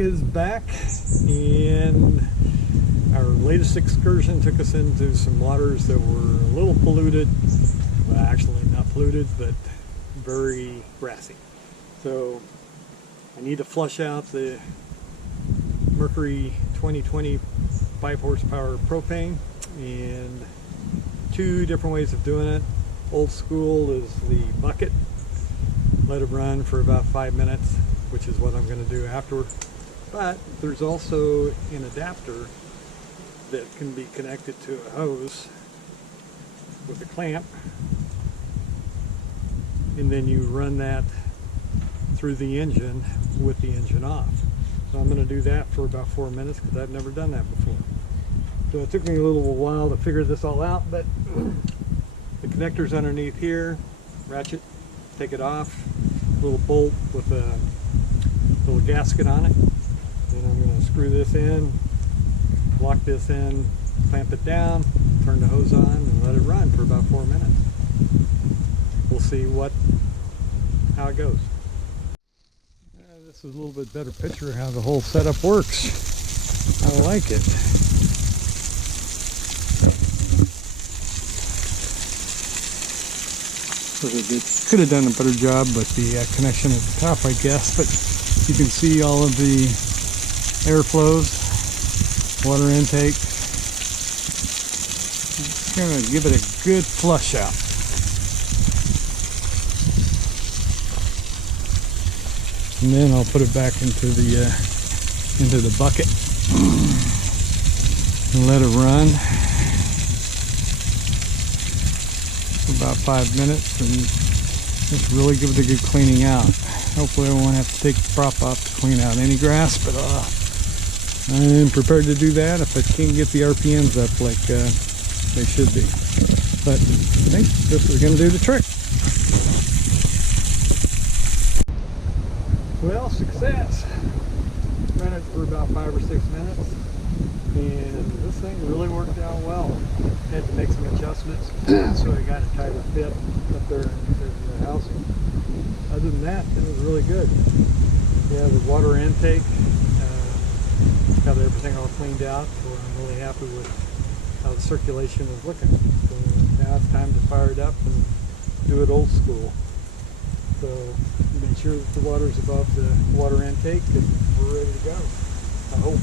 is back, and our latest excursion took us into some waters that were a little polluted. Well, actually not polluted, but very grassy. So I need to flush out the Mercury 2020 5 horsepower propane, and two different ways of doing it. Old school is the bucket. Let it run for about 5 minutes, which is what I'm going to do afterward. But there's also an adapter that can be connected to a hose with a clamp, and then you run that through the engine with the engine off. So I'm going to do that for about 4 minutes because I've never done that before. So it took me a little while to figure this all out, but the connector's underneath here, ratchet, take it off, little bolt with a little gasket on it. Then I'm going to screw this in, lock this in, clamp it down, turn the hose on, and let it run for about 4 minutes. We'll see how it goes. This is a little bit better picture of how the whole setup works. I like it. Could have done a better job with the connection at the top, I guess, but you can see all of the airflows, water intake. Just gonna give it a good flush out. And then I'll put it back into the bucket and let it run for about 5 minutes, and just really give it a good cleaning out. Hopefully I won't have to take the prop off to clean out any grass, but I'm prepared to do that if I can't get the RPMs up like they should be. But I think this is going to do the trick. Well, success. Ran it for about 5 or 6 minutes, and this thing really worked out well. Had to make some adjustments, so I got a tighter fit up there in the housing. Other than that, it was really good. Yeah, the water intake, got everything all cleaned out, so I'm really happy with how the circulation is looking. So now it's time to fire it up and do it old school. So make sure that the water's above the water intake, and we're ready to go. I hope.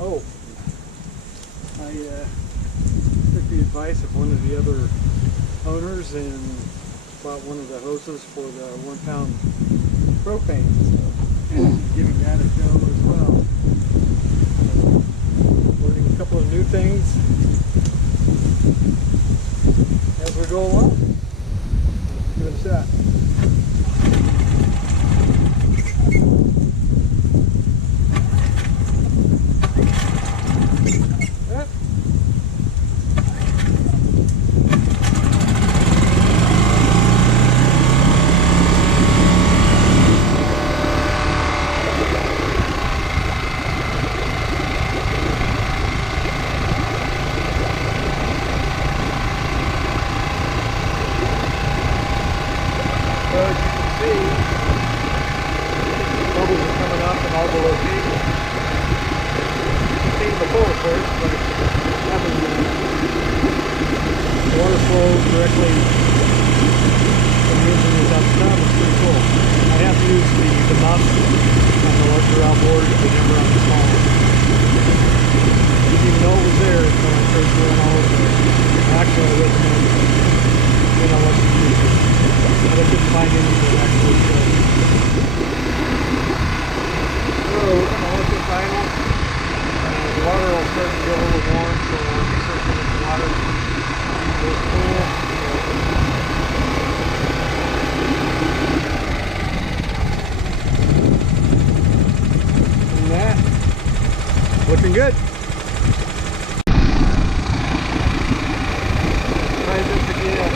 Oh, I took the advice of one of the other owners and bought one of the hoses for the 1 pound propane. So giving that a go as well. Learning a couple of new things as we go along. Give it a shot. All the locations. Seen before, of course, but having the water flow directly from the engine without the tub is pretty cool. I have to use the muff on the larger outboard, but never on the small one. Didn't even know it was there until I started doing all of it. Actually, I recommend when I want to use it. But I couldn't find anything that actually said. So we're going to look at final. The water will start to get a little warm, so we'll be circulating the water. It's cool. And that, looking good. Try this again.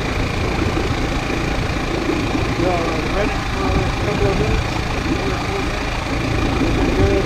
Run it for a couple of minutes. 3 or 4 minutes. Good.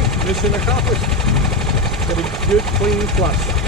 think mission accomplished. Got a good clean flush.